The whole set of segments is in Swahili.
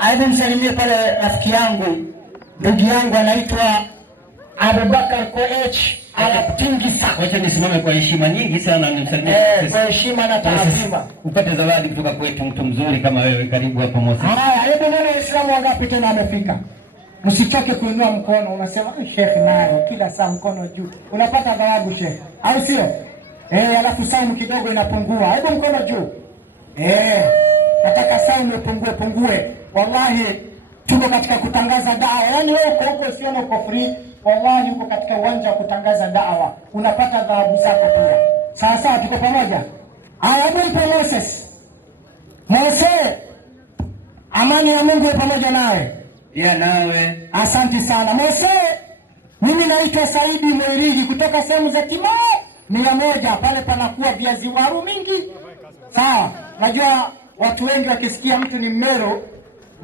Aibu msalimie pale rafiki yangu, ndugu yangu anaitwa Abubakar Koech Alaptingisa. Wacha nisimame kwa heshima nyingi sana nimsalimie. Kwa heshima na taadhima. Upate zawadi kutoka kwetu, mtu mzuri kama wewe. Karibu hapa Mosi. Hebu mbona Waislamu wangapi tena wamefika? Msichoke kuinua mkono, unasema Sheikh nayo kila saa mkono juu. Unapata dhawabu Sheikh. Au sio? Alafu saumu kidogo inapungua. Hebu mkono juu. Nataka saumu pungue. Wallahi tuko katika kutangaza dawa. Yaani wewe uko huko usione uko free. Wallahi uko katika uwanja wa kutangaza dawa. Unapata dhawabu zako pia. Sawa sawa, tuko pamoja. Hebu mpe Moses. Mose, amani ya Mungu iwe pamoja nawe. Ya nawe. Asante sana. Mose, mimi naitwa Saidi Mwirigi kutoka sehemu za Timao 100 pale panakuwa viazi waru mingi. Sawa. Najua watu wengi wakisikia mtu ni Mmero,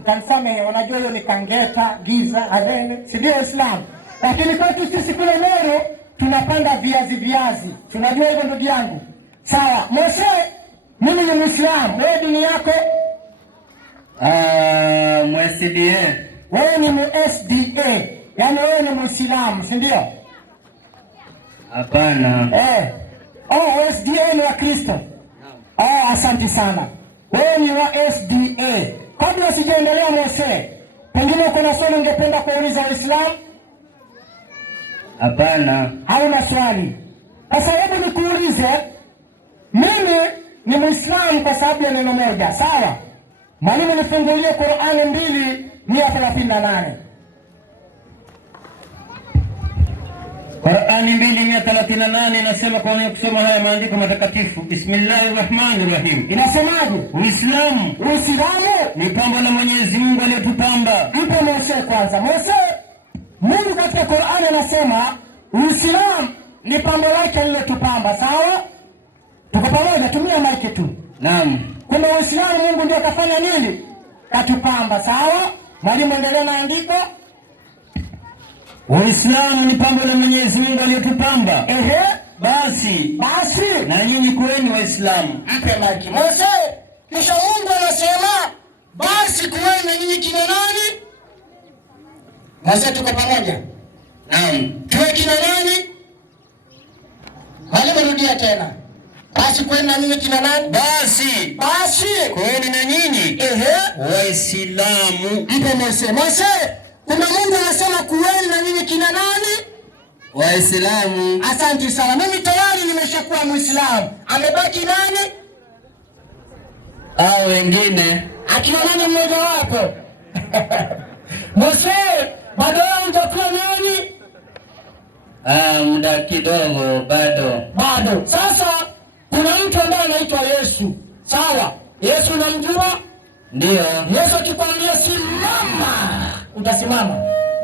mtanisame, wanajua hiyo ni Kangeta, Giza, Alene, si ndio Islam. Lakini kwetu sisi kule Mmero tunapanda viazi. Tunajua hivyo ndugu yangu. Sawa. Mose, mimi ni Muislamu. Wewe dini yako? MSDA. Wewe ni MSDA. Yaani wewe ni Muislamu, si ndio? Hapana. SDA ni wa Kristo. Asante sana. Wewe ni wa SDA. Kabla sijaendelea Mose, pengine uko na swali ungependa kuuliza Waislamu? Hapana. Hauna swali. Sasa hebu nikuulize, mimi ni Muislamu kwa sababu ya neno moja, sawa? Mwalimu nifungulie Qur'ani 2:138. Qur'ani 2:138 inasema kwa wenye kusoma haya maandiko matakatifu. Bismillahirrahmanirrahim. Inasemaje? Uislamu ni pambo la Mwenyezi Mungu aliyotupamba. Mpe Mose kwanza. Mose, Mungu katika Qur'ani anasema Uislamu ni pambo lake alilotupamba, sawa? Tuko pamoja, tumia maiki tu. Naam. Kumbe Uislamu Mungu ndio kafanya nini? Katupamba, sawa? Mwalimu endelea na andiko. Uislamu ni pambo la Mwenyezi Mungu aliyotupamba. Basi na nyinyi kuweni Waislamu. Mpe maiki. Mose, kisha Mungu anasema basi kuweni na nyinyi kina nani? Mose, tuko pamoja? Naam. Tuwe kina nani? Mwalimu rudia tena. Basi kuweni na nyinyi kina nani? Basi kuweni na nyinyi Waislamu. Mpe Mose. Mose, kuna Mungu anasema kuweni na nyinyi kina nani? Waislamu. Asante sana. Mimi tayari nimeshakuwa Muislamu. Amebaki nani? Wengine. Akiwa nani mmoja wapo? Mose, bado utakuwa nani? Muda kidogo bado. Sasa kuna mtu ambaye anaitwa Yesu. Sawa? Yesu unamjua? Ndio. Yesu akikwambia simama, utasimama?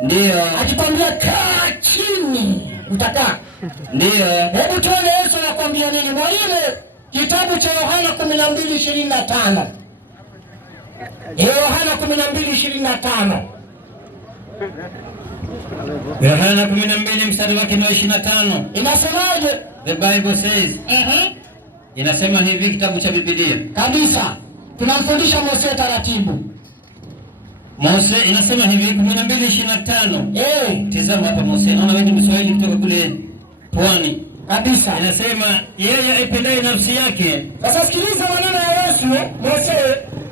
Ndio. Akikwambia kaa chini, utakaa? Ndio. Hebu tuone Yesu anakuambia nini. Mwalimu, kitabu cha Yohana 12:25. Yohana 12:25. Yohana 12 mstari wake wa 25. Inasemaje? The Bible says. Inasema hivi, kitabu cha Biblia. Kabisa. Tunamfundisha Mose taratibu. Mose inasema hivi 12:25. Tazama hapa Mose. Naona wewe ni Mswahili kutoka kule Pwani. Kabisa. Inasema yeye aipendaye nafsi yake. Sasa sikiliza maneno ya Yesu. Mose,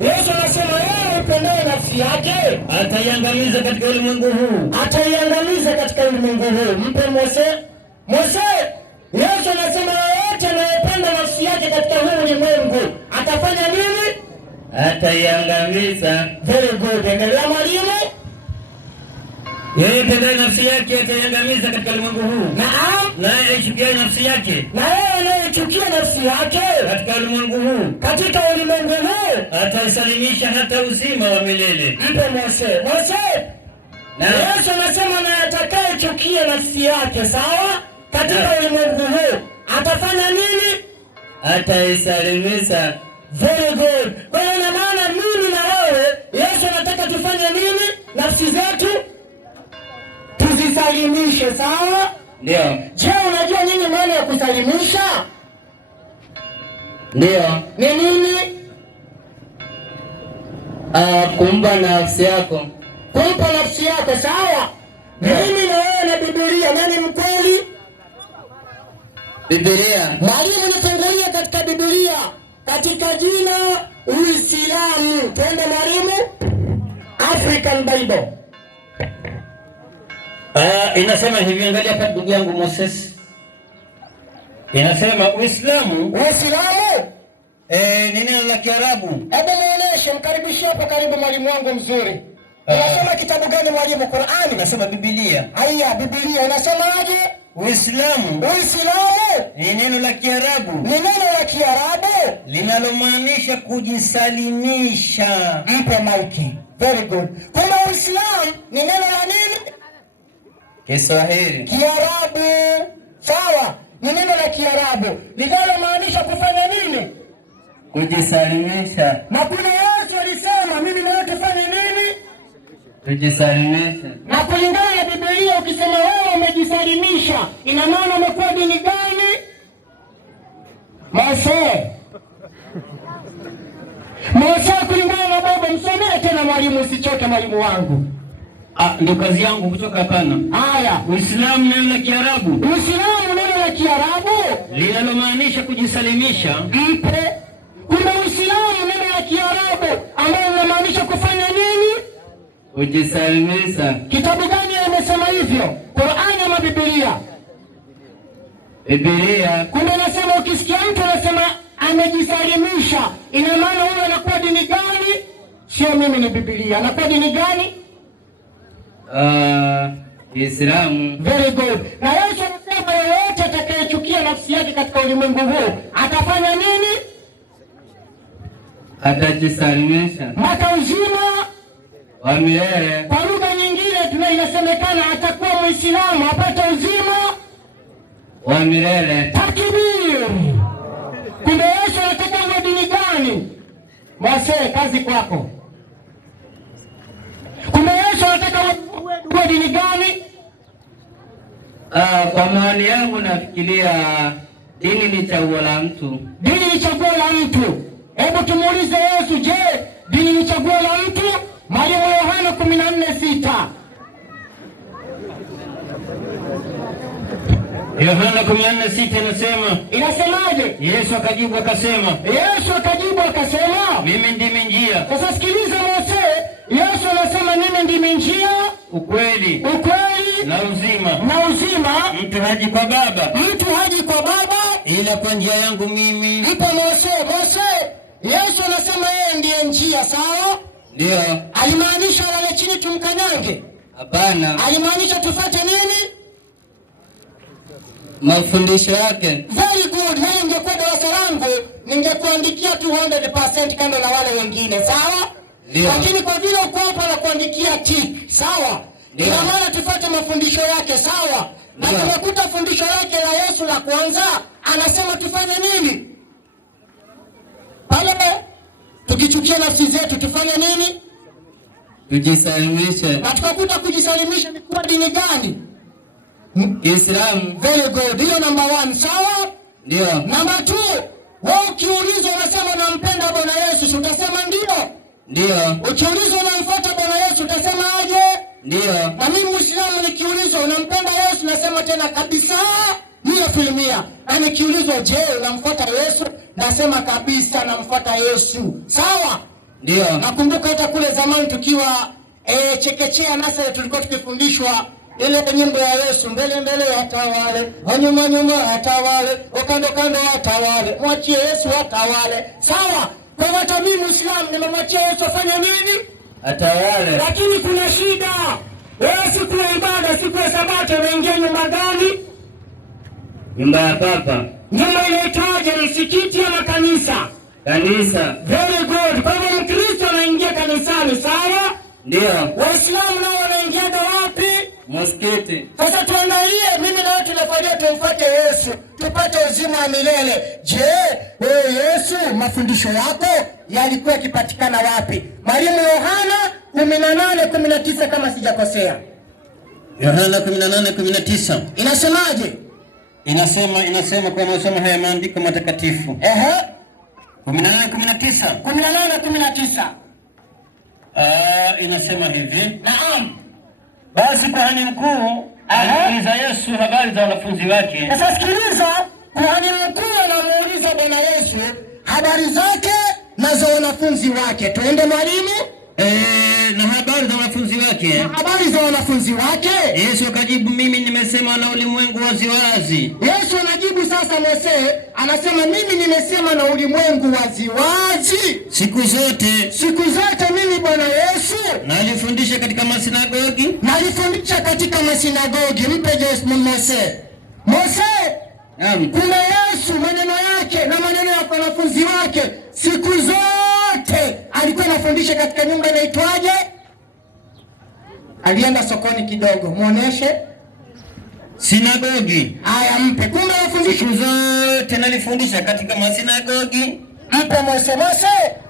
Yesu anasema yeye aipendaye nafsi yake ataiangamiza katika ulimwengu huu. Mpe Mose. Mose, Yesu anasema yote anayependa nafsi yake katika huu ulimwengu atafanya nini? Ataiangamiza. Very good. Endelea mwalimu. Yeye aipendaye nafsi yake ataiangamiza katika ulimwengu huu. Naam. Naye aichukiaye nafsi yake. Na yeye anayechukia nafsi yake katika ulimwengu huu. Ataisalimisha hata uzima wa milele. Mpe Mose. Yesu anasema na atakayechukia nafsi yake, sawa? Katika ulimwengu huu atafanya nini? Ataisalimisha. Very good. Kwa hiyo ina maana mimi na wewe Yesu anataka tufanye nini? Nafsi zetu tuzisalimishe, sawa? Ndio. Je, unajua nini maana ya kusalimisha? Ndio. Ni nini? Kumpa nafsi yako. Kumpa nafsi yako, sawa. Mimi na wewe na Biblia, nani mkweli? Biblia. Mwalimu, nifungulie katika Biblia, katika jina Uislamu. Twende mwalimu. African Bible. Inasema hivi, angalia hapa ndugu yangu Moses. Inasema Uislamu. Uislamu? Ni neno la Kiarabu. Hebu muoneshe, mkaribishie hapo karibu mwalimu wangu mzuri. Unasema kitabu gani mwalimu? Qur'ani? Nasema Biblia. Haya, Biblia unasemaje? Uislamu. Uislamu ni neno la Kiarabu. Ni neno la Kiarabu linalomaanisha kujisalimisha. Mpe maiki. Very good. Kuna Uislamu ni neno la nini? Kiswahili. Kiarabu. Sawa. Ni neno la Kiarabu linalomaanisha kufanya nini? Kujisalimisha. Na kuna Yesu alisema mimi na wewe tufanye nini? Kujisalimisha. Na kulingana na Biblia ukisema wewe umejisalimisha, ina maana umekuwa dini gani? Mose kulingana na Baba. Msomee tena mwalimu, usichoke mwalimu wangu. Ndio kazi yangu kutoka hapana. Haya, Uislamu neno la Kiarabu. Uislamu neno la Kiarabu linalomaanisha kujisalimisha. Mpe. Kuna Uislamu neno la Kiarabu ambalo linamaanisha kufanya nini? Kujisalimisha. Kitabu gani imesema hivyo? Qur'ani ama Biblia? Biblia. Kumbe nasema ukisikia mtu anasema amejisalimisha, ina maana huyo anakuwa dini gani? Sio mimi, ni Biblia. Anakuwa dini gani? Islamu. Very good. Na Yesu anasema yeyote atakayechukia nafsi yake katika ulimwengu huu atafanya nini? Atajisalimisha mpaka uzima wa milele. Kwa lugha nyingine inasemekana atakuwa Muislamu apate uzima wa milele. Takbir. Kumbe Yesu anataka uwe dini gani? Mose, kazi kwako. Kumbe Yesu anataka uwe dini gani? Kwa maoni yangu nafikiria dini ni chaguo la mtu. Dini ni chaguo la mtu. Hebu tumuulize Yesu, je, dini ni chaguo la mtu? Mwalimu Yohana 14:6. Yohana 14:6 inasema. Inasemaje? Yesu akajibu akasema. Mimi ndimi njia. Sasa sikiliza Mose, Yesu anasema mimi ndimi njia, ukweli na uzima. Mtu haji kwa Baba ila kwa njia yangu mimi. Ipo Mose, Yesu anasema yeye ndiye njia, sawa? Ndio. Alimaanisha wale chini tumkanyange? Hapana. Alimaanisha tufuate nini? Mafundisho yake. Very good. Mimi ningekuwa darasa langu ningekuandikia 200% kando na wale wengine, sawa? Ndio. Lakini kwa vile uko hapa na kuandikia tick, sawa? Ndio. Ina maana tufuate mafundisho yake, sawa? Na tumekuta fundisho lake la Yesu la kwanza anasema tufanye nini? Pale tukichukia nafsi zetu tufanye nini? Tujisalimishe. Na tukakuta kujisalimisha ni kwa dini gani? Islam. Very good. Hiyo number 1, sawa? Ndio. Number 2, wewe ukiulizwa unasema nampenda Bwana Yesu, utasema ndio? Ndio. Ukiulizwa unamfuata Bwana Yesu utasema aje? Ndio. Na mimi Muislamu nikiulizwa unampenda Yesu nasema tena kabisa 100%. Na nikiulizwa je, unamfuata Yesu nasema kabisa namfuata Yesu. Sawa? Ndio. Nakumbuka hata kule zamani tukiwa chekechea nasa tulikuwa tukifundishwa ile nyimbo ya Yesu, mbele mbele atawale, nyuma nyuma atawale, kando kando atawale, mwachie Yesu atawale. Sawa? Kwa hata mimi Muislamu nimemwachia Yesu afanye nini? Atawale. Lakini kuna shida. Wewe siku ya ibada, siku ya Sabato unaingia nyumba gani? Nyumba ya Papa. Nyumba inaitwaje, msikiti ama kanisa? Kanisa. Very good. Kwa hivyo Mkristo anaingia kanisani, sawa? Ndio. Waislamu nao wanaingia wapi? Msikiti. Sasa tuangalie mimi na wewe tunafanya tumfuate Yesu, tupate uzima wa milele. Je, wewe Yesu mafundisho yako yalikuwa yakipatikana wapi? Mwalimu Yohana 18:19 kama sijakosea. Yohana 18:19. Inasemaje? Inasema kwa masomo haya maandiko matakatifu. 18:19. Inasema hivi. Naam. Basi kuhani mkuu aliuliza Yesu habari za wanafunzi wake. Sasa sikiliza, kuhani mkuu anamuuliza Bwana Yesu habari zake na za wanafunzi wake. Tuende mwalimu. Na habari za wanafunzi wake. Na habari za wanafunzi wake. Yesu akajibu, mimi nimesema na ulimwengu waziwazi. Yesu anajibu sasa, Mose anasema mimi nimesema na ulimwengu waziwazi. Siku zote mimi Bwana Yesu nalifundisha katika masinagogi. Nalifundisha katika masinagogi. Mpe Mose. Kuna Yesu maneno yake na maneno ya wanafunzi wake siku zote alikuwa anafundisha katika nyumba inaitwaje? Alienda sokoni kidogo, muoneshe sinagogi. Haya, mpe. Kumbe anafundisha siku zote nalifundisha katika masinagogi. Mpe Mose.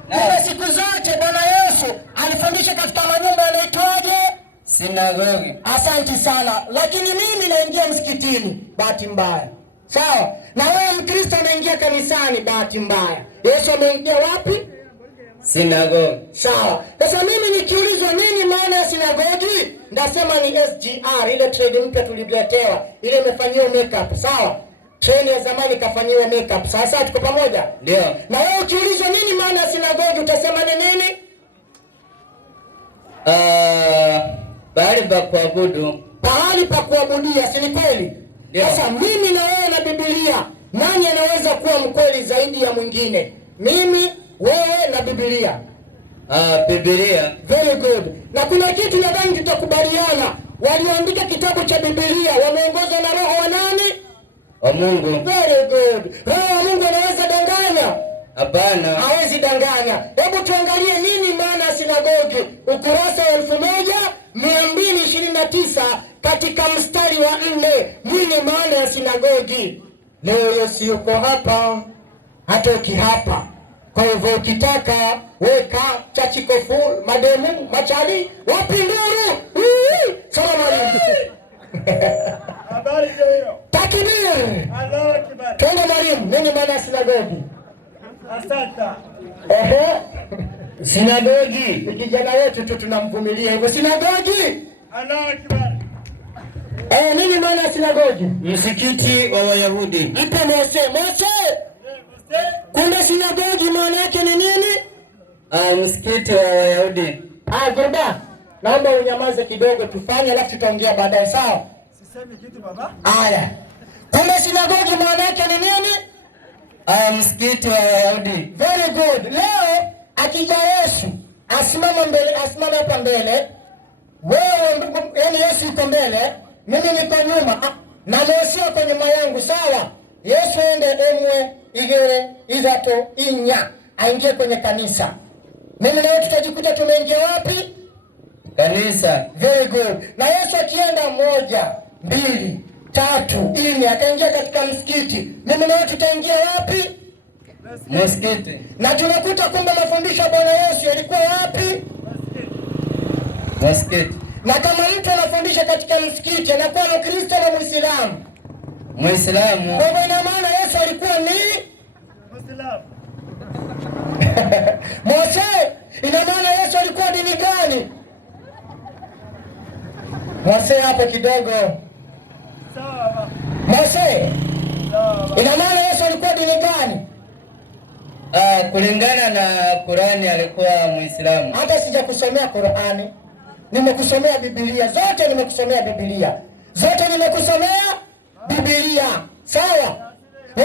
Kumbe siku zote Bwana Yesu alifundisha katika nyumba inaitwaje? Sinagogi. Asante sana. Lakini mimi naingia msikitini, bahati mbaya. Sawa? Na wewe Mkristo unaingia kanisani, bahati mbaya. Yesu ameingia wapi? Sinagogi. Sawa. Sasa mimi nikiulizwa nini maana ya sinagogi, ndasema ni SGR, ile trade mpya tuliletewa, ile imefanyiwa makeup. Sawa? Treni ya zamani kafanyiwa makeup. Sasa tuko pamoja? Ndio. Na wewe ukiulizwa nini maana ya sinagogi utasema ni nini? Pahali pa kuabudu. Pahali pa kuabudia, si ni kweli? Sasa mimi na wewe na Biblia, nani anaweza kuwa mkweli zaidi ya mwingine? Mimi, wewe na Biblia. Biblia. Very good. Na kuna kitu nadhani tutakubaliana. Walioandika kitabu cha Biblia wameongozwa na roho wa nani? Wa Mungu. Very good. Roho wa Mungu anaweza danganya? Hapana. Hawezi danganya. Hebu tuangalie nini maana ya sinagogi. Ukurasa wa 1229 katika mstari wa 4. Nini maana ya sinagogi? Leo Yesu yuko hapa, hata ukihapa. Kwa hivyo ukitaka weka chachiko full, mademu, machali, wapi nduru? Salamu alaykum. Habari hiyo. Takbir. Allahu Akbar. Twende mwalimu, nini maana ya sinagogi? Asante. Sinagogi. Kijana wetu tu tunamvumilia hivyo. Sinagogi. Allahu Akbar. Nini maana ya sinagogi? Msikiti wa Wayahudi. Ipe Mose. Kumbe sinagogi maana yake ni nini? Msikiti wa Wayahudi. Gurba, naomba unyamaze kidogo tufanye, alafu tutaongea baadaye, sawa? Sisemi kitu baba. Haya. Kumbe sinagogi maana yake ni nini? Msikiti wa Wayahudi. Very good. Leo akija Yesu, asimame hapa mbele. Wewe, yani Yesu yuko mbele, mimi niko nyuma, na Mose yuko nyuma yangu, sawa? Yesu ende emwe igere izato inya aingie kwenye kanisa. Mimi leo tutajikuta tumeingia wapi? Kanisa. Very good. Na Yesu akienda 1, 2, 3, 4 akaingia katika msikiti. Mimi leo tutaingia wapi? Msikiti. Na tunakuta kumbe mafundisho ya Bwana Yesu yalikuwa wapi? Msikiti. Na kama mtu anafundisha katika msikiti anakuwa Mkristo na Muislamu. Muislamu. Kwa hivyo ina maana Yesu alikuwa ni Muislamu. Mose, ina maana Yesu alikuwa dini gani? Mose hapo kidogo. Sawa. Mose. Sawa. Ina maana Yesu alikuwa dini gani? Kulingana na Qur'ani alikuwa Muislamu. Hata sijakusomea Qur'ani. Nimekusomea Biblia. Zote nimekusomea Biblia. Sawa?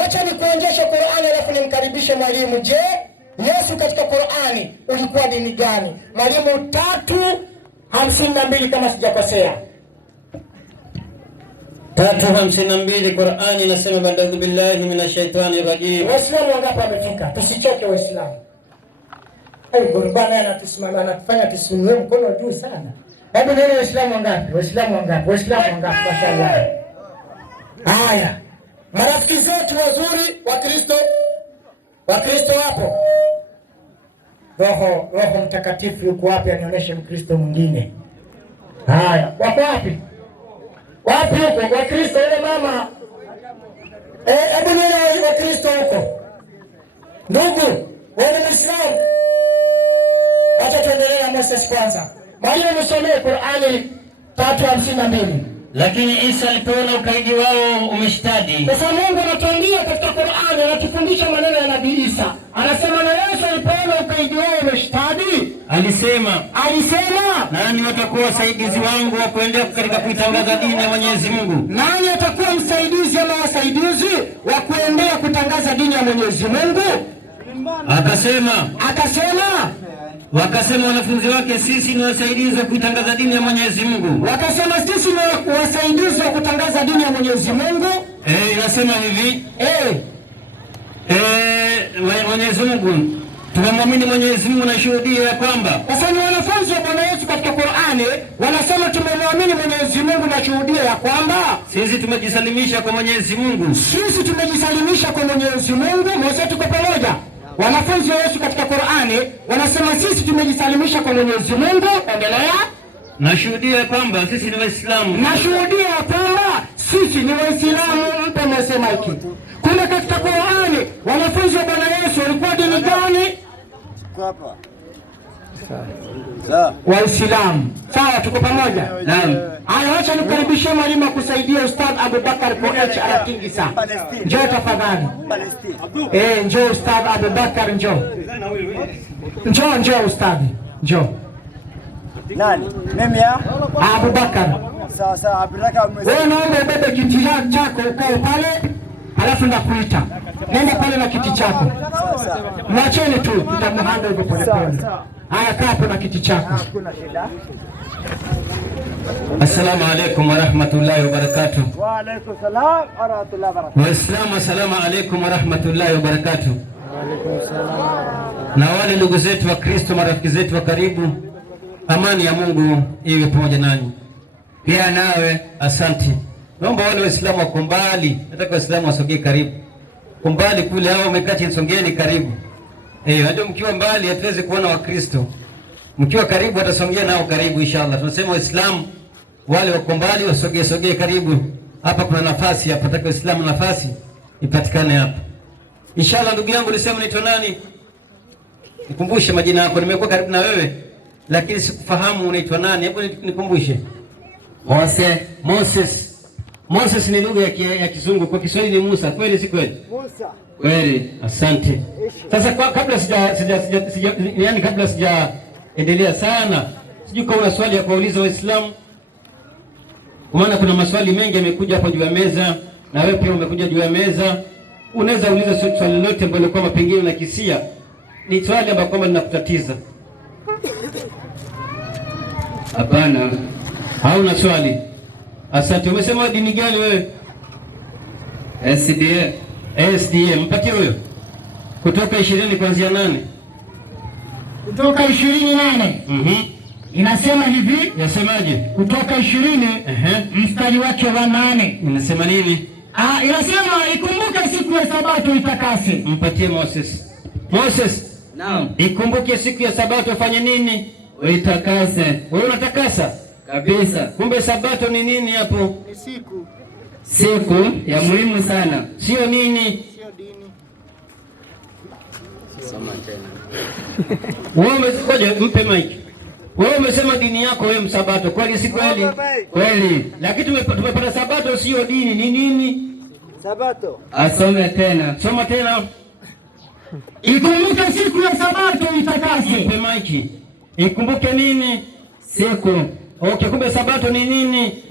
Wacha nikuonyeshe Qur'ani alafu nimkaribishe mwalimu. Je, Yesu katika Qur'ani ulikuwa dini gani? Mwalimu 3:52 kama sijakosea. 3:52 Qur'ani inasema ba'udhu billahi minashaitani rajim. Waislamu wangapi wamefika? Tusichoke Waislamu. Gurbana anatusimama anatufanya tusimame mkono juu sana. Hebu neno Waislamu wangapi? Mashaallah. Haya. Marafiki zetu wazuri Wakristo wapo. Roho Mtakatifu yuko wapi anionyeshe Mkristo mwingine? Haya, wako wapi? Wapi huko Wakristo wale mama? Hebu nione Wakristo huko. Ndugu, wewe ni Muislamu? Acha tuendelee na Moses kwanza. Mwalimu nisomee Qur'ani 3:52. Lakini Isa alipoona ukaidi wao umeshtadi. Sasa Mungu anatuambia katika Qur'ani, anatufundisha maneno ya Nabii Isa. Anasema na Yesu alipoona ukaidi wao umeshtadi, Alisema, nani watakuwa wasaidizi wangu wa kuendelea katika kuitangaza dini ya Mwenyezi Mungu? Nani atakuwa msaidizi ama wasaidizi wa kuendelea kutangaza dini ya Mwenyezi Mungu? Wakasema wanafunzi wake, sisi ni wasaidizi wa kuitangaza dini ya Mwenyezi Mungu. Wakasema sisi ni wasaidizi wa kutangaza dini ya Mwenyezi Mungu. Inasema hivi. Mwenyezi Mungu, tumemwamini Mwenyezi Mungu na shuhudia ya kwamba. Sasa ni wanafunzi wa Bwana Yesu katika Qur'ani wanasema tumemwamini Mwenyezi Mungu na shuhudia ya kwamba sisi tumejisalimisha kwa Mwenyezi Mungu. Sisi tumejisalimisha kwa Mwenyezi Mungu. Mwote tuko pamoja. Wanafunzi wa Yesu katika Qur'ani wanasema sisi tumejisalimisha kwa Mwenyezi Mungu. Endelea. Nashuhudia kwamba sisi ni Waislamu. Nashuhudia kwamba sisi ni Waislamu. Mpe msema hiki. Kuna katika Qur'ani wanafunzi wa Bwana Yesu walikuwa dini gani? Hapa. Waislamu. Sawa, tuko pamoja? Naam. Haya, acha nikaribishe mwalimu akusaidia Ustadh Abubakar HR Kingisa. Njoo tafadhali. Njoo Ustadh Abubakar, njoo. Njoo Ustadh. Njoo. Nani? Mimi ya? Abubakar. Sawa, Abubakar. Wewe naomba ubebe kiti chako ukae pale, alafu ndakuita. Nenda pale na kiti chako. Mwacheni tu, tutamhanda hivyo pole pole. Haya, kaa hapo na kiti chako. Hakuna shida. Assalamu alaykum wa rahmatullahi wa barakatuh. Wa alaykum salam wa rahmatullahi wa barakatuh. Waislamu, assalamu alaykum wa rahmatullahi wa barakatuh. Wa alaykum salam. Na wale ndugu zetu wa Kristo, marafiki zetu wa karibu, amani ya Mungu iwe pamoja nanyi. Pia nawe asante. Naomba wale Waislamu wako mbali, nataka Waislamu wasogee karibu. Kumbali kule hao wamekaa chini, songeni karibu. Hata mkiwa mbali hatuwezi kuona Wakristo. Mkiwa karibu watasongea nao karibu inshallah. Tunasema Waislamu wale wako mbali wasogee karibu. Hapa kuna nafasi hapa, nataka Waislamu nafasi ipatikane hapa. Inshallah ndugu yangu, nisema naitwa nani? Nikumbushe majina yako, nimekuwa karibu na wewe lakini sikufahamu unaitwa nani. Hebu nikumbushe. Moses ni lugha ya Kizungu, kwa Kiswahili ni Musa. Kweli si kweli? Musa. Kweli, asante. Sasa kabla sijaendelea sana, sijui kama una swali ya kuuliza Waislamu. Kwa maana kuna maswali mengi yamekuja hapa juu ya meza, na wewe pia umekuja juu ya meza. Unaweza uliza swali lolote ambalo kama pengine unakisia ni swali ambalo kwamba linakutatiza. Hapana, hauna swali. Asante. Umesema dini gani wewe? SDA. Mpatie huyo. Kutoka 20 kuanzia 8. Kutoka 28. Inasema hivi. Yasemaje? Kutoka 20 mstari wake wa 8. Inasema nini? Inasema ikumbuke siku ya Sabato itakase. Mpatie Moses. Naam. Ikumbuke siku ya Sabato ufanye nini? Uitakase. Wewe unatakasa? Kabisa. Kumbe Sabato ni nini hapo? Ni siku ya muhimu sana. Sio nini? Sio dini. Soma tena. Wewe umesema mpe mic. Wewe umesema dini yako wewe msabato. Kweli si kweli? Kweli. Lakini tumepata Sabato sio dini. Ni nini? Sabato. Asome tena. Soma tena. Ikumbuke siku ya Sabato itakase. Mpe mic. Ikumbuke nini? Siku. Okay, kumbe Sabato ni nini?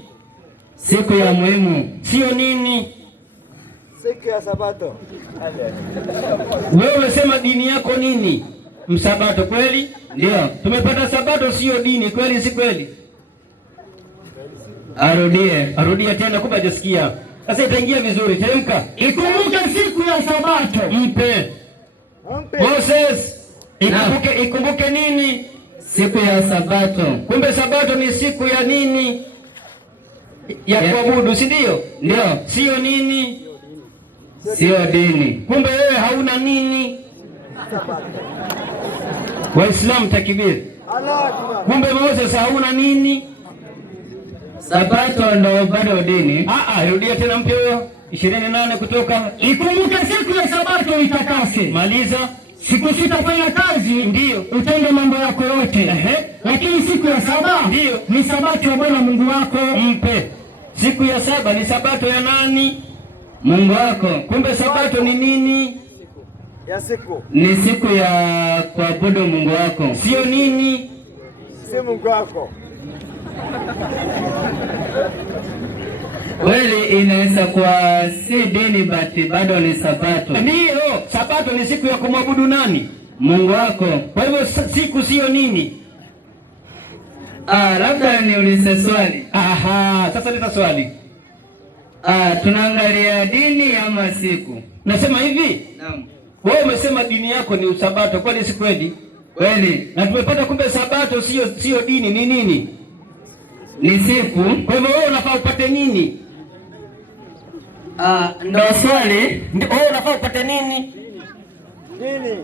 Siku ya muhimu. Sio nini? Siku ya Sabato. Wewe umesema dini yako nini? Msabato. Kweli? Ndio. Tumepata Sabato sio dini. Kweli si kweli? Arudie tena, kumbe hajasikia. Sasa itaingia vizuri. Teremka. Ikumbuke siku ya Sabato. Mpe. Moses. Ikumbuke nini? Siku ya Sabato. Kumbe Sabato ni siku ya nini? Ya kuabudu, si ndio? Ndio. Sio nini? Sio dini. Kumbe wewe hauna nini? Waislamu takbir. Kumbe Moses hauna nini? Sabato ndo bado dini. Rudia tena, mpe huyo. 28 kutoka. Ikumbuke siku ya Sabato itakase. Maliza. siku sita fanya kazi, ndio utende mambo yako yote. Lakini siku ya saba ndio ni sabato ya Bwana Mungu wako. Mpe. Siku ya saba ni sabato ya nani? Mungu wako. Kumbe sabato ni nini? Ya siku. Ni siku ya kuabudu Mungu wako. Sio nini? Si Mungu wako. Kweli inaweza kuwa si dini but bado ni sabato. Ndio, sabato ni siku ya kumwabudu nani? Mungu wako. Kwa hivyo siku sio nini? Labda niulize swali. Aha, sasa leta swali. Tunaangalia dini ama siku? Nasema hivi? Naam. Wewe umesema dini yako ni usabato, kwani si kweli? Kweli. Na tumepata kumbe sabato sio dini, ni nini? Ni siku. Kwa hivyo wewe unafaa upate nini? Ndio swali. Wewe unafaa upate nini? Nini?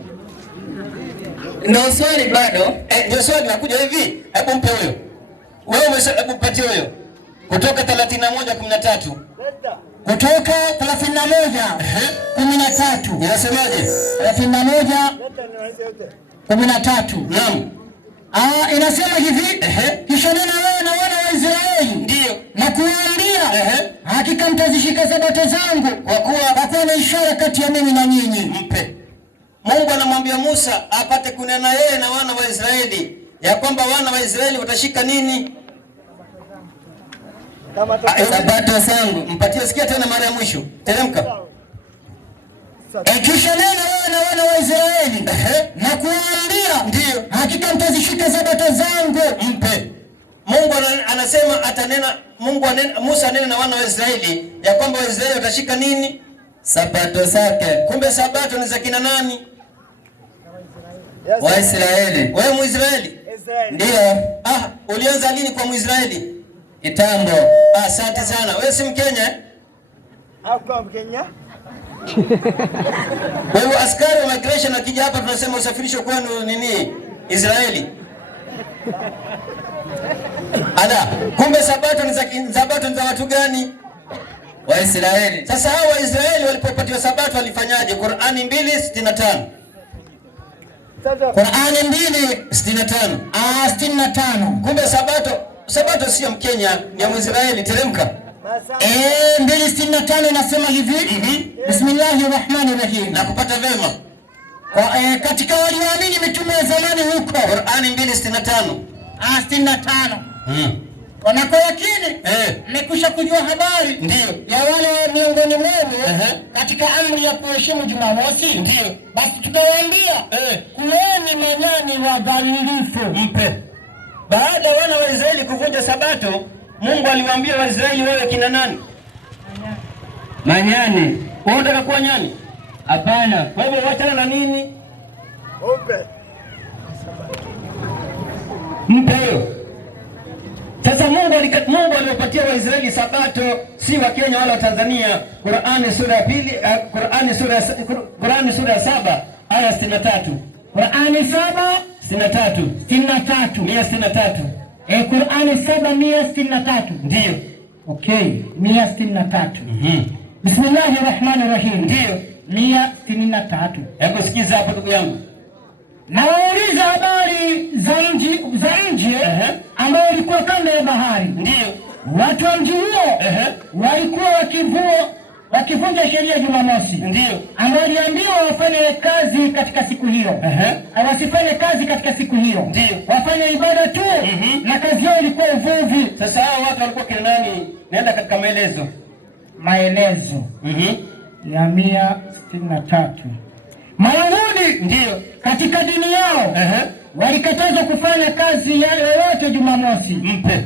Ndio swali bado. Ndio swali nakuja hivi. Hebu mpe huyo. Wewe hebu patie huyo. Kutoka 31:13. Kutoka 31:13 Inasemaje? 31:13. Naam. Inasema hivi, kisha nena wewe na wana wa Israeli, ndio, na kuwaambia, hakika mtazishika sabato zangu, kwa kuwa ni ishara kati ya mimi na nyinyi. Mpe. Mungu anamwambia Musa apate kunena yeye na wana wa Israeli ya kwamba wana wa Israeli watashika nini? Sabato zangu. Mpatie, sikia tena mara ya mwisho. Teremka. Kisha nena wewe na wana wa Israeli, na kuwaambia, ndio, hakika mtazishika sabato zangu. Mpe. Mungu anasema atanena, Musa anena na wana wa Israeli ya kwamba Waisraeli watashika nini? Sabato zake. Kumbe sabato ni za kina nani? Waisraeli. Wewe Muisraeli? Ndio. Ulianza lini kwa Muisraeli? Kitambo. Asante sana. Wewe si Mkenya? Hapo Mkenya. Wewe askari wa migration akija hapa tunasema usafirisho kwenu nini? Israeli. Kumbe sabato ni za watu gani? Waisraeli. Sasa hao Waisraeli walipopatiwa sabato walifanyaje? Qur'ani 2:65. Qur'ani 2:65. 65. Kumbe sabato sio Mkenya, ni ya Mwisraeli. Teremka. 2:65 inasema hivi, Bismillahirrahmanirrahim. Na kupata vema. Katika walioamini mitume ya zamani huko. Qur'ani 2:65. 65. Wanako yakini mmekwisha kujua habari, ndio, ya wale miongoni mwenu katika amri ya kuheshimu Jumamosi. Ndio. Basi tukawaambia, kuweni manyani wadhalilifu. Mpe. Baada ya wana wa Israeli kuvunja sabato, Mungu aliwaambia Waisraeli, wewe kina nani? Manyani. Wewe unataka kuwa nyani? Hapana. Kwa hivyo wachana na nini? Mpe huyo. Sasa Mungu aliwapatia Waisraeli sabato, si wa Kenya wala wa Tanzania. Qur'ani sura ya 2, Qur'ani sura ya 7 aya 63. Qur'ani 7:63. 163. Qur'ani 7:163. Ndio. Okay, 163. Bismillahirrahmanirrahim. Ndio. 163. Hebu sikiza hapo ndugu yangu. Na wauliza habari za nje ambao ilikuwa kando ya bahari. Ndio. Watu wa mji huo walikuwa wakivunja sheria ya Jumamosi. Ndio. Ambao waliambiwa wafanye kazi katika siku hiyo. Wasifanye kazi katika siku hiyo. Ndio. Wafanye ibada tu, na kazi yao ilikuwa uvuvi. Sasa hao watu walikuwa kina nani? Naenda katika maelezo. Ya 163. Mayahudi ndio katika dini yao walikatazwa kufanya kazi yoyote Jumamosi. Mpe.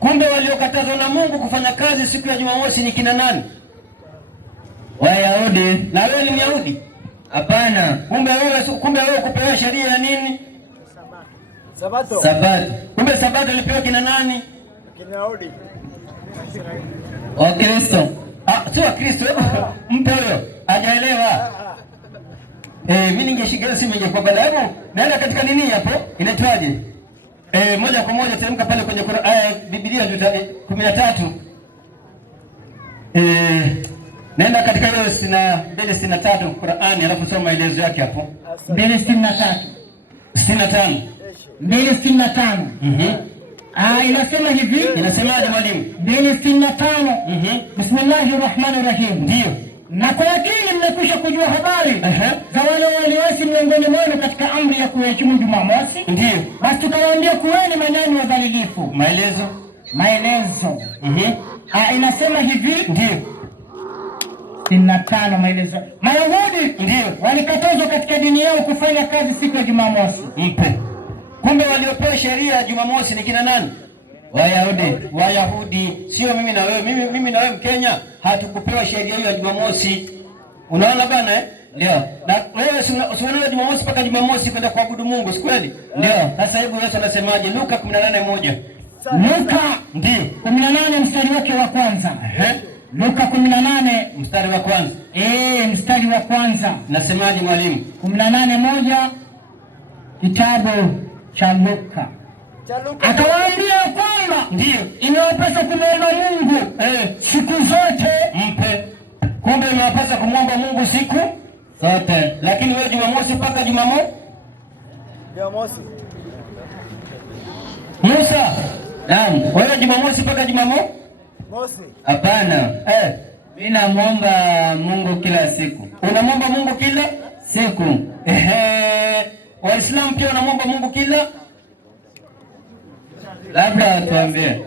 Kumbe waliokatazwa na Mungu kufanya kazi siku ya Jumamosi ni kina nani? Wayahudi. Na wewe ni Myahudi? Hapana. Kumbe wewe kupewa sheria ya nini? Sabato. Kumbe sabato ilipewa kina nani? Kina Yahudi. Wakristo. Si wa Kristo. Mpe huyo. Hajaelewa. Mimi ningeshika simu ingekuwa bala. Hebu naenda katika nini hapo? Inaitwaje? Moja kwa moja teremka pale kwenye Biblia 13. Nenda katika hiyo 263 Qur'ani, alafu soma maelezo yake hapo. 263. 65. 265. Inasema hivi. Inasemaje mwalimu? 265. Bismillahirrahmanirrahim. Ndio. Na kwa yakini mmekwisha kujua habari za wale walioasi miongoni mwenu katika amri ya kuheshimu Jumamosi. Ndio. Basi tukawaambia kuweni manyani wadhalilifu. Maelezo. Inasema hivi. Ndio. 65 maelezo. Mayahudi ndio walikatazwa katika dini yao kufanya kazi siku ya Jumamosi. Kumbe waliopewa sheria ya Jumamosi ni kina nani? Wayahudi. Sio mimi na wewe. Mimi na wewe Mkenya hatukupewa sheria hiyo ya Jumamosi. Unaona bana Ndio. Na wewe si unaona Jumamosi mpaka Jumamosi kwenda kuabudu Mungu, si kweli? Ndio. Sasa hebu Yesu anasemaje? Luka 18:1. Luka ndio 18 mstari wake wa kwanza. Luka 18 mstari wa kwanza. Mstari wa kwanza. Nasemaje mwalimu? 18:1 kitabu cha Luka. Akawaambia kwamba ndio inawapasa kumwomba Mungu siku zote. Kumbe inawapasa kumwomba Mungu siku zote. Lakini wewe Jumamosi mpaka Jumamosi? Musa. Naam. Wewe Jumamosi mpaka Jumamosi? Hapana. Mimi namuomba Mungu kila siku. Unamwomba Mungu kila siku? Waislamu pia wanamwomba Mungu kila? Labda tuambie.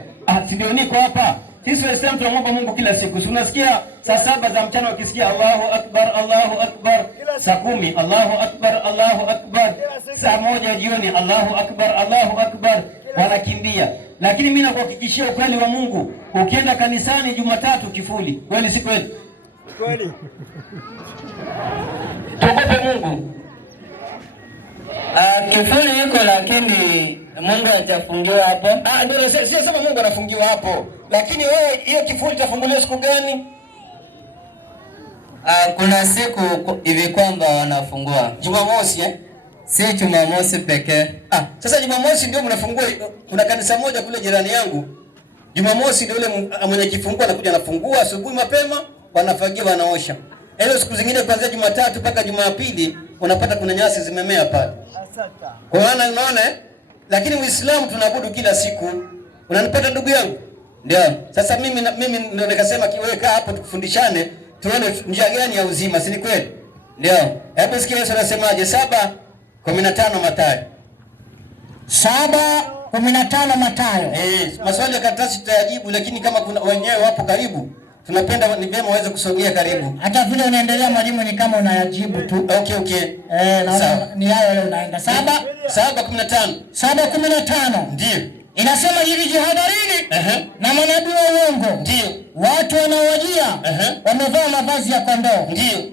Si ndio niko hapa. Sisi Waislamu tunamwomba Mungu kila siku. Si unasikia saa 7 za mchana wakisikia Allahu Akbar, Allahu Akbar. Saa 10 Allahu Akbar, Allahu Akbar. Saa 1 jioni Allahu Akbar, Allahu Akbar. Wanakimbia. Lakini mimi nakuhakikishia ukweli wa Mungu. Ukienda kanisani Jumatatu kifuli. Kweli si kweli? Kweli. Tuogope Mungu. Kifuli yuko lakini Mungu hajafungiwa hapo. Ndio sema Mungu anafungiwa hapo. Lakini wewe hiyo kifuli tafunguliwa siku gani? Kuna siku hivi kwamba wanafungua. Jumamosi Si Jumamosi pekee. Sasa Jumamosi ndio mnafungua. Kuna kanisa moja kule jirani yangu. Jumamosi ndio yule mwenye kifungua anakuja anafungua asubuhi mapema, wanafagia wanaosha. Ile siku zingine kuanzia Jumatatu mpaka Jumapili unapata kuna nyasi zimemea pale. Kwa maana unaona lakini Uislamu tunaabudu kila siku. Unanipata ndugu yangu? Ndio. Sasa mimi ndio nikasema kiweka hapo tukufundishane tuone njia gani ya uzima, si ni kweli? Ndio. Hebu sikia Yesu anasemaje 7:15 Mathayo. 7:15 Mathayo. Maswali ya karatasi tutayajibu, lakini kama kuna wenyewe wapo karibu, tunapenda ni vyema waweze kusogea karibu. Hata vile unaendelea mwalimu ni kama unayajibu tu. Okay. Naona ni hayo unaenda. 7:15. 7:15. Ndio. Inasema hivi, jihadharini na manabii wa uongo. Ndio. Watu wanaowajia wamevaa mavazi ya kondoo. Ndio.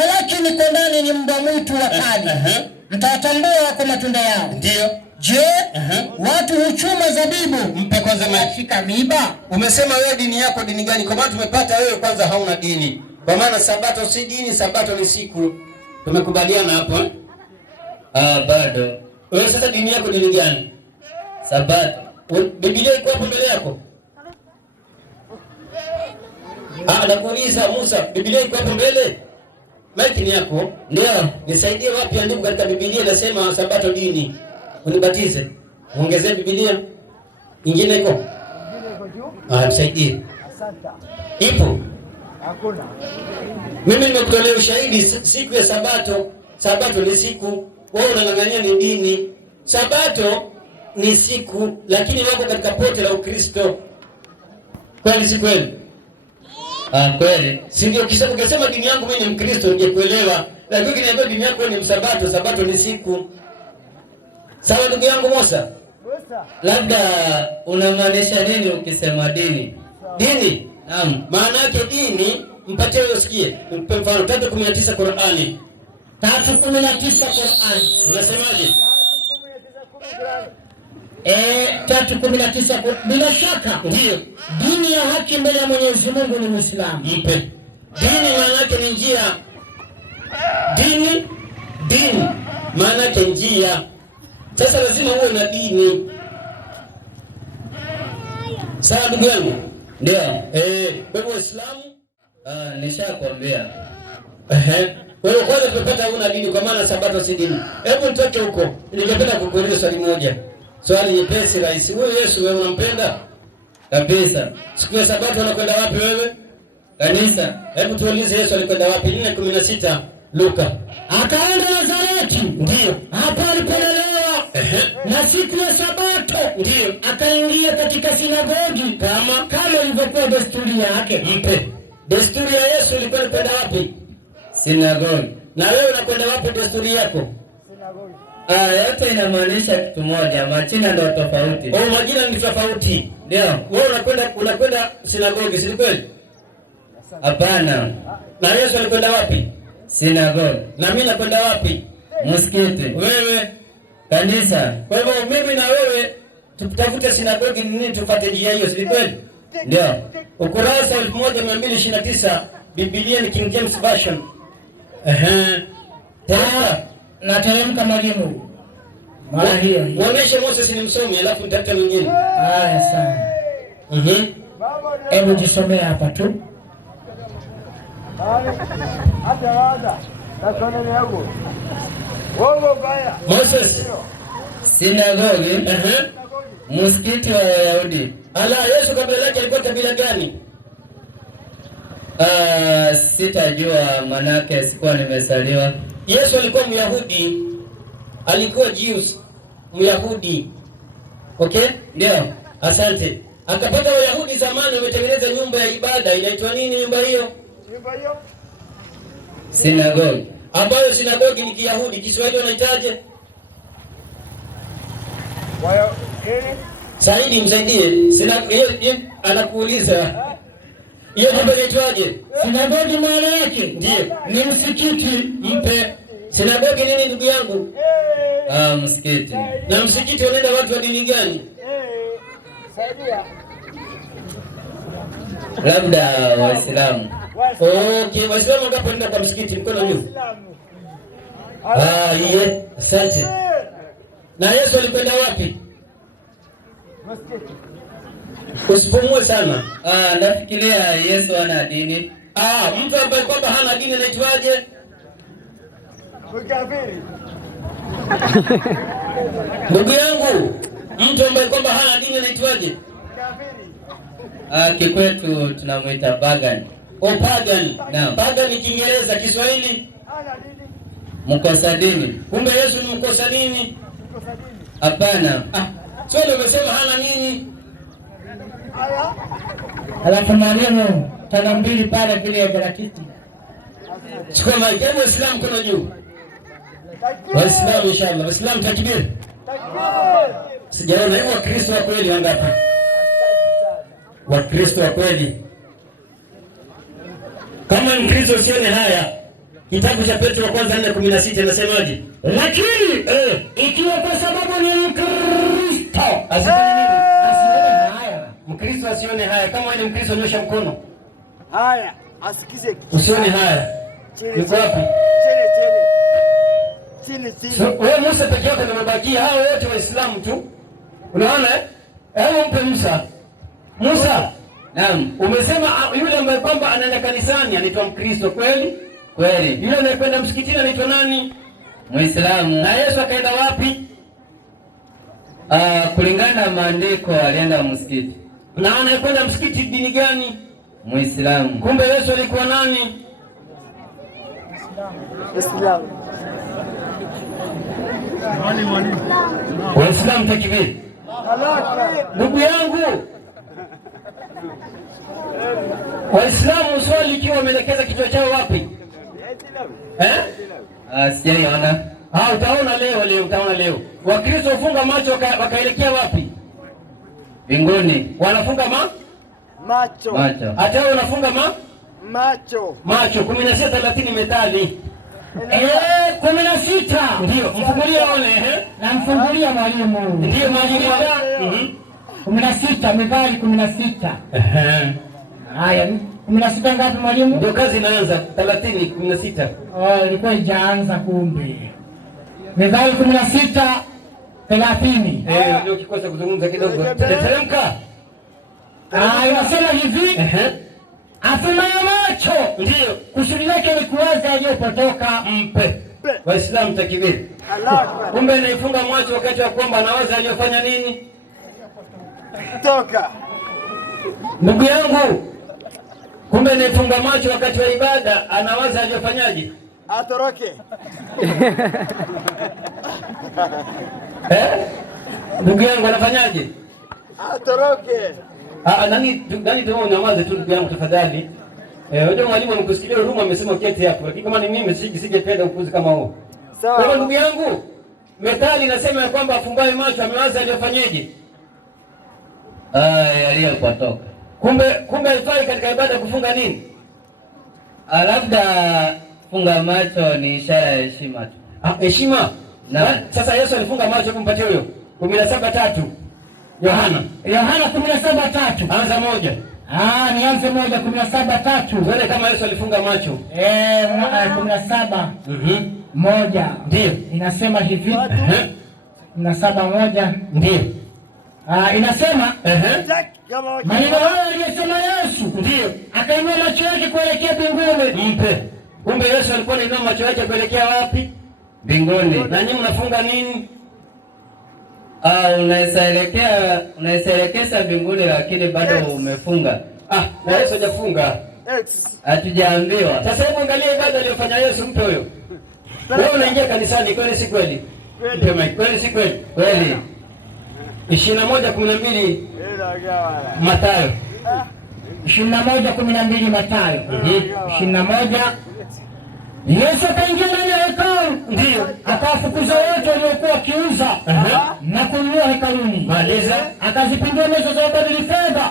Walakini kondani ni mbwa mwitu wakali. Mtawatambua kwa matunda yao. Ndio. Je, watu huchuma zabibu mpe kwanza mashika miba? Umesema wewe dini yako dini gani? Kwa maana tumepata wewe kwanza hauna dini. Kwa maana Sabato si dini, Sabato ni siku. Tumekubaliana hapo Bado. Wewe sasa dini yako dini gani? Sabato. Biblia iko hapo mbele yako? Nakuuliza Musa, Biblia iko hapo mbele? Maiki ni yako? Ndio. Nisaidie wapi andiko katika Biblia inasema Sabato dini? Unibatize. Ongezee Biblia. Ingine iko? Nisaidie. Asante. Ipo? Hakuna. Mimi nimekutolea ushahidi siku ya Sabato. Sabato ni siku. Wewe unang'ang'ania ni dini. Sabato ni siku, lakini wako katika pote la Ukristo. Kweli si kweli? Kweli. Si ndio? Kisha ukisema dini yangu mimi ni Mkristo ungekuelewa. Lakini ukiniambia dini yako ni Msabato, Sabato ni siku. Sawa ndugu yangu Musa? Labda unamaanisha nini ukisema dini? Dini? Naam. Maana yake dini, mpatie wewe usikie. Mpe mfano 3:19 Qur'ani. 3:19 Qur'ani. Unasemaje? 3:19 bila shaka. Ndio. Dini ya haki mbele ya Mwenyezi Mungu ni Uislamu. Mpe. Dini maana yake ni njia. Dini maana yake njia. Sasa lazima uwe na dini. Sawa ndugu yangu? Ndio. Kwa hivyo Uislamu Nishakwambia. Wewe kwanza tumepata una dini kwa maana sabato si dini. Hebu nitoke huko. Ningependa kukuuliza swali moja. Swali nyepesi rahisi. Wewe Yesu wewe unampenda? Kabisa. Siku ya sabato anakwenda wapi wewe? Kanisa. Hebu tuulize Yesu alikwenda wapi? 4:16 Luka. Akaenda Nazareti. Ndio. Hapo alipolelewa. Na siku ya sabato Ndio. akaingia katika sinagogi kama ilivyokuwa desturi yake. Mpe. Desturi ya Yesu ilikuwa ni kwenda wapi? Sinagogi. Na wewe unakwenda wapi desturi yako? Sinagogi. Yote inamaanisha kitu moja, majina ndio tofauti. Oh, majina ni tofauti. Ndio. Wewe unakwenda sinagogi, si kweli? Hapana. Na Yesu alikwenda wapi? Sinagogi. Na mimi nakwenda wapi? Msikiti. Wewe kanisa. Kwa hivyo mimi na wewe tutafute sinagogi nini tufuate njia hiyo, si kweli? Ndio. Ukurasa 1229 Biblia ni King James Version. Na teremka mwalimu. Mara hiyo. Muoneshe Moses ni msomi alafu nitafute mwingine. Haya sana. Hebu jisomee hapa tu. Moses. Sinagogi. Msikiti wa Wayahudi. Ala, Yesu kabila lake alikuwa kabila gani? Sitajua manake sikuwa nimesaliwa. Yesu alikuwa Myahudi. Alikuwa Jews, Myahudi. Okay? Ndio. Asante. Akapata Wayahudi zamani wametengeneza nyumba ya ibada. Inaitwa nini nyumba hiyo? Sinagogi. Ambayo sinagogi ni Kiyahudi. Kiswahili wanaitaje? Saidi msaidie. Hiyo anakuuliza. Hiyo nyumba inaitwaje? Sinagogi maana yake ndio ni msikiti. Mpe. Sinagogi nini ndugu yangu? Msikiti. Na msikiti unaenda watu wa dini gani? Saidia. Labda Waislamu. Okay, Waislamu ngapi wanaenda kwa msikiti? Mkono juu. Yeye. Asante. Na Yesu alikwenda wapi? Msikiti. Usipumue sana. Nafikiria Yesu ana dini. Mtu ambaye kwamba hana dini anaitwaje? Mkafiri. Ndugu yangu, mtu ambaye kwamba hana dini anaitwaje? Mkafiri. Kikwetu tunamuita pagan. Pagan. Naam. Pagan ni Kiingereza, Kiswahili? Hana dini. Mkosa dini. Kumbe Yesu ni mkosa dini? Mkosa dini. Hapana. Sio umesema hana nini? Haya. Alafu mwalimu tana mbili pale vile ya Galakiti. Chukua maiki. Waislamu kuna juu. Waislamu inshallah. Waislamu takbir. Takbir. Sijaona hiyo Wakristo wa kweli wangapi? Wakristo wa kweli. Kama Mkristo usione haya. Kitabu cha Petro wa kwanza 4:16 inasemaje? Lakini ikiwa kwa sababu ni Mkristo Asione nini? asione haya. Mkristo asione haya. Kama wewe ni Mkristo nyosha mkono. Haya, asikize. Usione haya. Yuko wapi? Chini. So, wewe Musa peke yako ndio umebakia, hao wote Waislamu tu. Unaona Hebu mpe Musa. Musa. Naam. Umesema yule ambaye kwamba anaenda kanisani anaitwa Mkristo kweli? Kweli. Yule anayekwenda msikitini anaitwa nani? Muislamu. Na Yesu akaenda wapi? Kulingana na maandiko alienda msikiti. Na anayekwenda msikiti dini gani? Muislamu. Kumbe Yesu alikuwa nani? Islamu. Waislamu takbir. Ndugu yangu, Waislamu swali ikiwa wameelekeza kichwa chao wapi? Sijaiona. Utaona leo. Wakristo wafunga macho wakaelekea wapi? Mbinguni. Wanafunga Macho. Hata wao wanafunga Macho. 16:30 Methali. 16. Ndio, mfungulie one Namfungulia mwalimu. Ndio mwalimu. 16 Methali 16. Haya, 16 ngapi mwalimu? Ndio kazi inaanza 30:16. Ilikuwa ijaanza kumbe. Methali 16:30. Ndio kikosa kuzungumza kidogo. Teremka. Inasema hivi. Afumaye macho ndio kusudi lake ni kuwaza aliyopotoka. Mpe Waislamu takibiri. Kumbe anaifunga macho wakati wa kuomba anawaza aliyofanya nini? Toka. Ndugu yangu, kumbe anaifunga macho wakati wa ibada anawaza aliyofanyaje? Atoroke. Ndugu yangu anafanyaje? Atoroke. Nani tu unyamaze tu ndugu yangu tafadhali. Unajua mwalimu anikusikilia huruma amesema uketi hapo. Lakini kama ni mimi singependa upuzi kama huo. Sawa. Kwa ndugu yangu, methali inasema ya kwamba afumbaye macho amewaza aliyofanyaje? Aliyopotoka. Kumbe haifai katika ibada kufunga nini? Labda funga macho ni ishara ya heshima tu. Heshima. Na sasa Yesu alifunga macho kumpatia huyo. 17:3. Yohana 17:3. Anza moja. Nianze 1:17:3. Wewe kama Yesu alifunga macho. 17. Moja. Ndio. Inasema hivi. 17:1. Ndio. Inasema maneno hayo aliyosema Yesu. Ndio. Akainua macho yake kuelekea mbinguni. Mpe. Kumbe Yesu alikuwa anainua macho yake kuelekea wapi? Mbinguni. Na nyinyi mnafunga nini? Unaiselekeza mbinguni lakini bado umefunga. Na Yesu hajafunga. Hatujaambiwa. Sasa hebu angalia ibada aliyofanya Yesu mpe huyo. Wewe unaingia kanisani kweli si kweli? Kweli si kweli? Kweli. 21:12 Mathayo. 21:12 Mathayo. 21. Yesu akaingia ndani ya hekalu. Ndio. Akawafukuza wote waliokuwa wakiuza na kununua hekaluni. Maliza. Akazipindua meza za wabadili fedha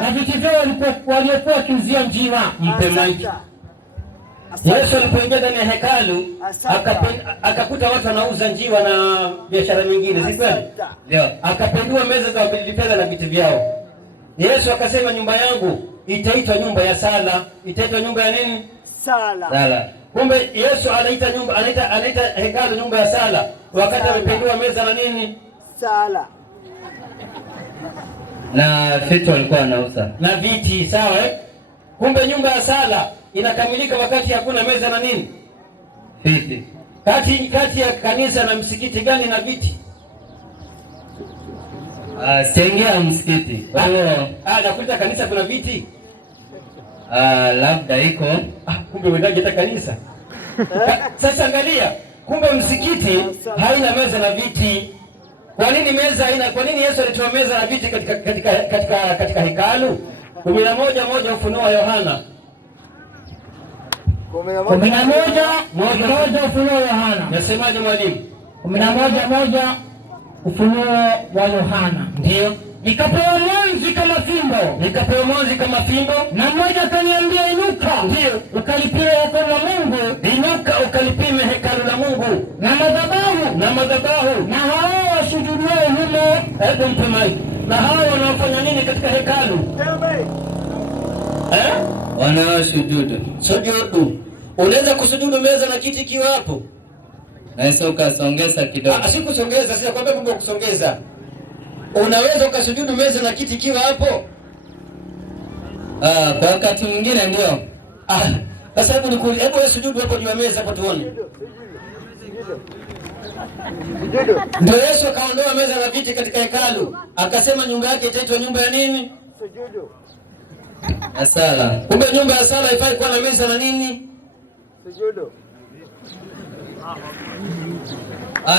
na viti vyao waliokuwa wakiuzia njiwa. Mpe maiki. Yesu alipoingia ndani ya hekalu akakuta watu wanauza njiwa na biashara nyingine, si kweli? Ndio. Akapindua meza za wabadili fedha na viti vyao. Yesu akasema nyumba yangu itaitwa nyumba ya sala. Itaitwa nyumba ya nini? Sala. Kumbe Yesu anaita hekalu nyumba ya sala wakati amepindua meza na nini? Sala. Na vitu walikuwa wanauza. Na viti, sawa Kumbe nyumba ya sala inakamilika wakati hakuna meza na nini? Viti. Kati ya kanisa na msikiti gani na viti? Sengea msikiti. Kwa hiyo nakuta kanisa kuna viti? Labda iko. Kumbe wendaje hata kanisa? Sasa angalia, kumbe msikiti haina meza na viti. Kwa nini meza haina? Kwa nini Yesu alitoa meza na viti katika hekalu? 11:1 Ufunuo wa Yohana. 11:1 Ufunuo wa Yohana. Nasemaje mwalimu? 11:1 Ufunuo wa Yohana. Ndio. Nikapewa mwanzi kama fimbo. Na mmoja akaniambia, inuka. Ndio. Ukalipie hekalu la Mungu. Inuka ukalipime hekalu la Mungu. Na madhabahu. Na hao wasujuduao humo. Hebu mpe maiki. Na hao wanaofanya nini katika hekalu? Wanaosujudu. Sujudu. Unaweza kusujudu meza na kiti kiwa hapo? Naweza ukasongeza kidogo. Sikusongeza, sinakwambia mambo ya kusongeza. Unaweza ukasujudu meza na kiti kiwa hapo? Kwa wakati mwingine ndio. Sasa hebu wewe sujudu hapo juu ya meza hapo tuone. Ndio Yesu akaondoa meza na viti katika hekalu. Akasema nyumba yake itaitwa nyumba ya nini? Sujudu. Ya sala. Kumbe nyumba ya sala haifai kuwa na meza na nini? Sujudu.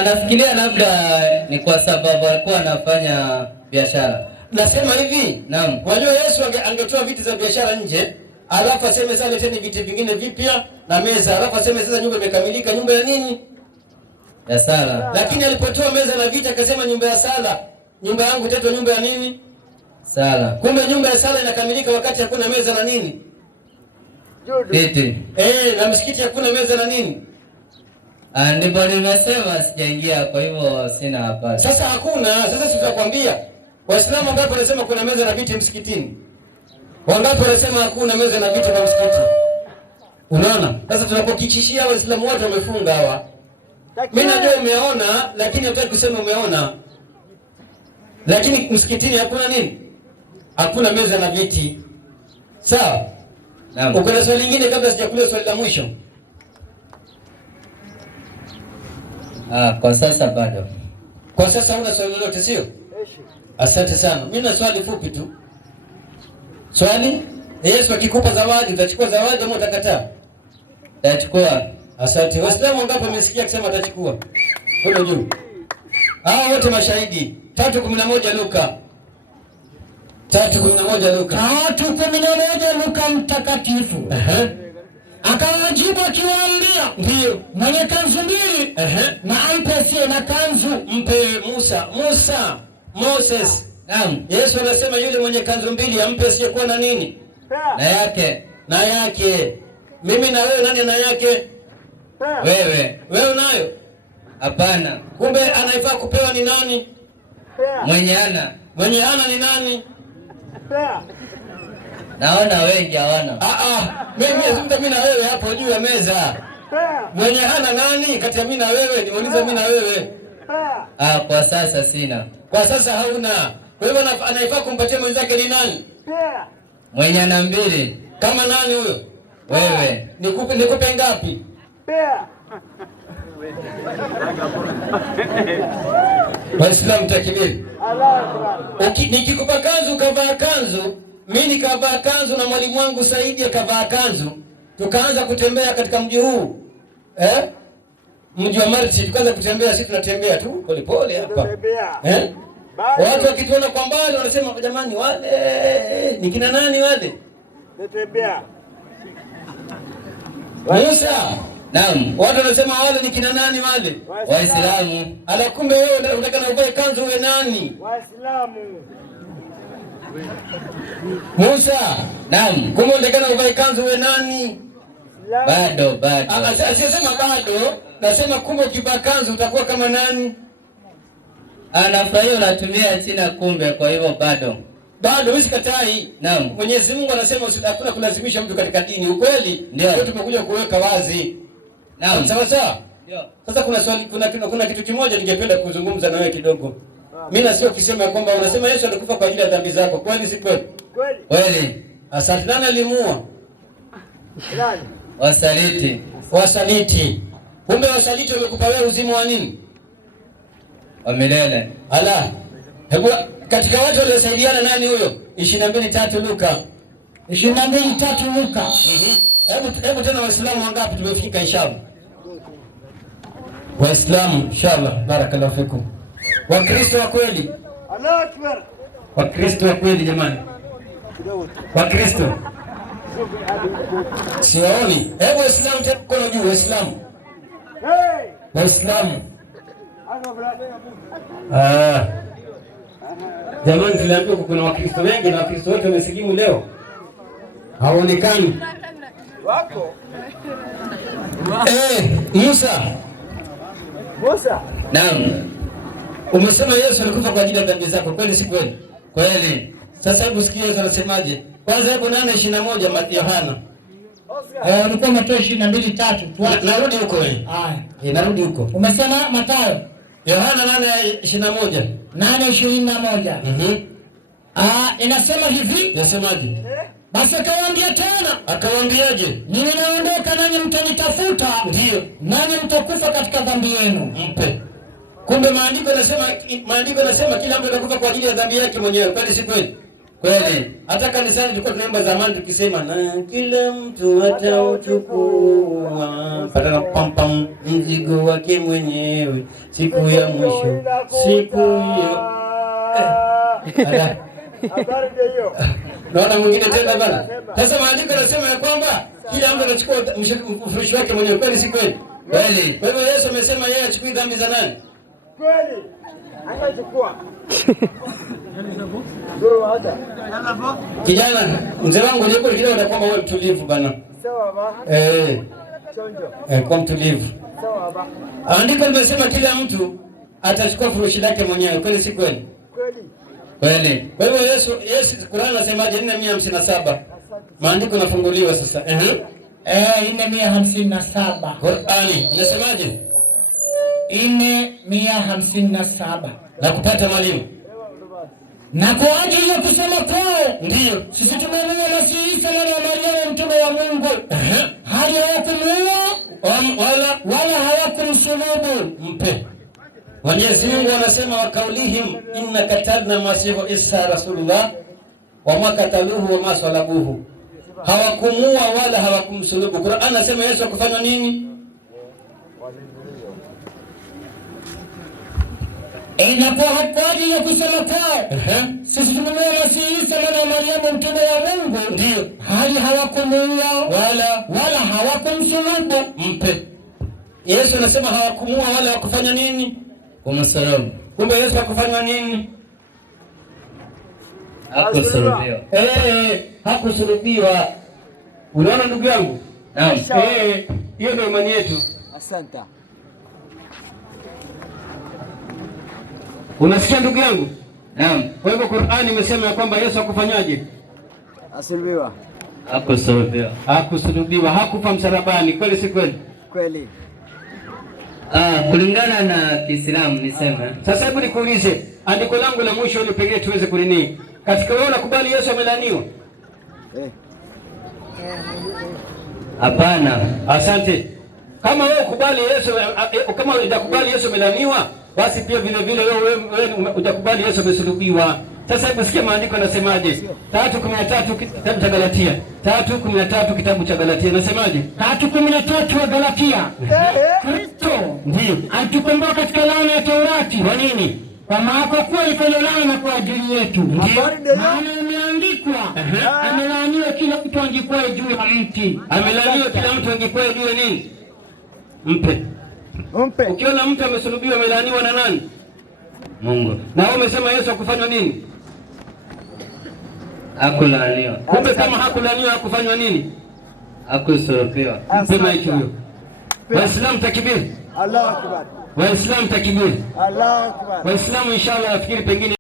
Nafikiria labda ni kwa sababu alikuwa anafanya biashara. Nasema hivi, naam. Wajua Yesu angetoa viti za biashara nje, alafu aseme sasa leteni viti vingine vipya na meza, alafu aseme sasa nyumba imekamilika, nyumba ya nini? Ya sala. Lakini alipotoa meza na viti akasema nyumba ya sala, nyumba yangu itaitwa nyumba ya nini? Sala. Kumbe nyumba ya sala inakamilika wakati hakuna meza na nini? Viti. Na msikiti hakuna meza na nini? Ndipo nimesema sijaingia, kwa hivyo sina habari. Sasa hakuna, sasa tutakwambia. Waislamu wangapi wanasema kuna meza na viti msikitini? Wangapi wanasema hakuna meza na viti kwa msikiti? Unaona? Sasa tunapokichishia Waislamu wote wamefunga hawa. Mimi najua umeona, lakini hutaki kusema umeona. Lakini msikitini hakuna nini? Hakuna meza na viti. Sawa? Naam. Uko na swali lingine kabla sijakuuliza swali la mwisho? Kwa sasa bado. Kwa sasa huna swali lolote sio? Asante sana. Mimi na swali fupi tu. Swali? Yesu akikupa zawadi utachukua zawadi au utakataa? Utachukua. Asante. Waislamu wangapi wamesikia akisema atachukua? Huko juu. Hao wote mashahidi. 3:11 Luka. 3:11 Luka. 3:11 Luka mtakatifu. Akawajibu akiwaambia, ndio, mwenye kanzu mbili na ampe asiye na kanzu. Mpe Moses. Naam. Yesu anasema yule mwenye kanzu mbili ampe asiyekuwa na nini? Na yake. Mimi na wewe nani na yake? Wewe. Wewe nayo? Hapana. Kumbe anaifaa kupewa ni nani? Mwenye hana. Mwenye hana ni nani? Naona wengi hawana. Mimi na wewe hapo juu ya meza. Mwenye hana nani kati ya mimi na wewe? Niulize mimi na wewe. Kwa sasa sina. Kwa sasa hauna. Kwa hivyo anaifaa kumpatia mwenzake ni nani? Mwenye ana mbili. Kama nani huyo? Wewe. Nikupe ngapi? Waislamu takbiri. Nikikupa kanzu ukavaa kanzu, mimi nikavaa kanzu na mwalimu wangu Saidi akavaa kanzu, tukaanza kutembea katika mji huu. Mji wa Marti tukaanza kutembea, sisi tunatembea tu pole pole hapa. Watu wakituona kwa mbali wanasema jamani wale ni kina nani wale? Natembea. Musa. Naam. Watu wanasema wale ni kina nani wale? Waislamu. Ala, kumbe wewe unataka uvae kanzu uwe nani? Waislamu. Musa. Naam. Kumbe unataka uvae kanzu uwe nani? Bado. Asiyesema bado, nasema kumbe ukivaa kanzu utakuwa kama nani? Anafurahia unatumia China kumbe, kwa hivyo bado. Mimi sikatai. Naam. Mwenyezi Mungu anasema hakuna kulazimisha mtu katika dini. Ukweli ndio tumekuja kuweka wazi. Naam. Sawa sawa? Ndio. Sasa kuna swali, kuna kitu kimoja ningependa kuzungumza na wewe kidogo. Mimi na sio kisema kwamba unasema Yesu alikufa kwa ajili ya dhambi zako. Kweli si kweli? Kweli. Asante. Nani alimuua? Nani? Wasaliti. Kumbe wasaliti wamekupa wewe uzima wa nini? Wa milele. Ala. Hebu katika watu waliosaidiana nani huyo? 22:3 Luka. 22:3 Luka. Hebu tena Waislamu wangapi tumefika inshallah? Waislamu inshallah, barakallahu fikum. Wakristo wa kweli. Allahu Akbar. Wakristo wa kweli jamani. Wakristo. Sioni. Hebu Waislamu tena mkono juu Waislamu. Waislamu. Jamani, tuliambiwa kuna Wakristo wengi na Wakristo wote wamesilimu leo. Haonekani. Wako. Musa. Naam. Umesema Yesu alikufa kwa ajili ya dhambi zako, kweli si kweli? Kweli. Sasa hebu sikia Yesu anasemaje. Kwanza hebu 8:21 Yohana. Ulikuwa umetoa 22:3. Narudi huko wewe. Narudi huko. Umesema Mathayo. Yohana 8:21. 8:21. Inasema hivi. Nasemaje? Basi akawaambia tena. Akawaambiaje? Mimi naondoka nanyi mtanitafuta. Ndio. Nanyi mtakufa katika dhambi yenu. Mpe. Kumbe maandiko yanasema kila mtu atakufa kwa ajili ya dhambi yake mwenyewe. Kweli si kweli? Kweli. Hata kanisani tulikuwa tunaimba zamani tukisema na kila mtu atauchukua patana pam mzigo wake mwenyewe siku ya mwisho. Siku hiyo. Habari ndio. Naona mwingine tena bana. Sasa maandiko yanasema ya kwamba kila mtu anachukua mfurushi wake mwenyewe. Kweli si kweli? Kweli. Kwa hivyo Yesu amesema yeye achukui dhambi za nani? Kweli. Anachukua. Kijana, mzee wangu aliyekuwa kidogo na kwamba wewe mtulivu bana. Sawa baba. Chonjo. Kwa mtulivu. Sawa baba. Andiko limesema kila mtu atachukua furushi lake mwenyewe. Kweli si kweli? Kweli. Kweli. Kwa hivyo Yesu Qur'an inasemaje? 4:157. Maandiko nafunguliwa sasa. 4:157. Qur'ani inasemaje? 4:157. Na kupata mwalimu. Na kwa ajili ya kusema kwao, ndio sisi tumeamua Masihi Isa mwana wa Mariamu mtume wa Mungu hali hawakumuua wala hawakumsulubu. Mpe. Mwenyezi Mungu anasema wakaulihim inna katalna masihu Isa rasulullah wa ma kataluhu wa ma salabuhu. Hawakumuua wala hawakumsulubu. Qur'an anasema Yesu akufanya nini? Inakuwa haki ya kusema kwao. Sisi tumemwona Masihi Isa mwana wa Mariamu mtume wa Mungu. Ndio. Hali hawakumuua wala hawakumsulubu. Mpe. Yesu anasema hawakumuua wala hawakufanya nini? Kumsulubu. Kumbe Yesu hakufanya nini? Hakusulubiwa. Hakusulubiwa. Unaona ndugu yangu? Naam. Hiyo ndio imani yetu. Asante. Unasikia ndugu yangu? Naam. Kwa hivyo Qur'ani imesema ya kwamba Yesu hakufanyaje? Asulubiwa. Hakusulubiwa. Hakusulubiwa, hakufa msalabani. Kweli si kweli? Kweli. Kulingana na Kiislamu niseme. Sasa hebu nikuulize, andiko langu la mwisho ili pengine tuweze kunini. Katika wewe unakubali Yesu amelaniwa? Hapana. Asante. Kama wewe ukubali Yesu, kama hujakubali Yesu amelaniwa, basi pia vile vile wewe hujakubali Yesu amesulubiwa. Sasa hebu sikia maandiko yanasemaje? 3:13 kitabu cha Galatia. 3:13 kitabu cha Galatia nasemaje? 3:13 wa Galatia. Kristo ndio alitukomboa katika laana ya Torati. Kwa nini? Kwa maana kwa kuwa ilifanya laana kwa ajili yetu. Maana imeandikwa, amelaaniwa kila mtu angikwae juu ya mti. Amelaaniwa kila mtu angikwae juu ya nini? Mpe. Ukiona mtu amesulubiwa amelaaniwa na nani? Mungu. Na wewe umesema Yesu hakufanywa nini? Hakulaaniwa. Kumbe kama hakulaaniwa hakufanywa nini? Hakusulubiwa. Mpe maiki huyo. Waislamu takbir. Allahu Akbar. Waislamu takbir. Allahu Akbar. Waislamu inshallah nafikiri pengine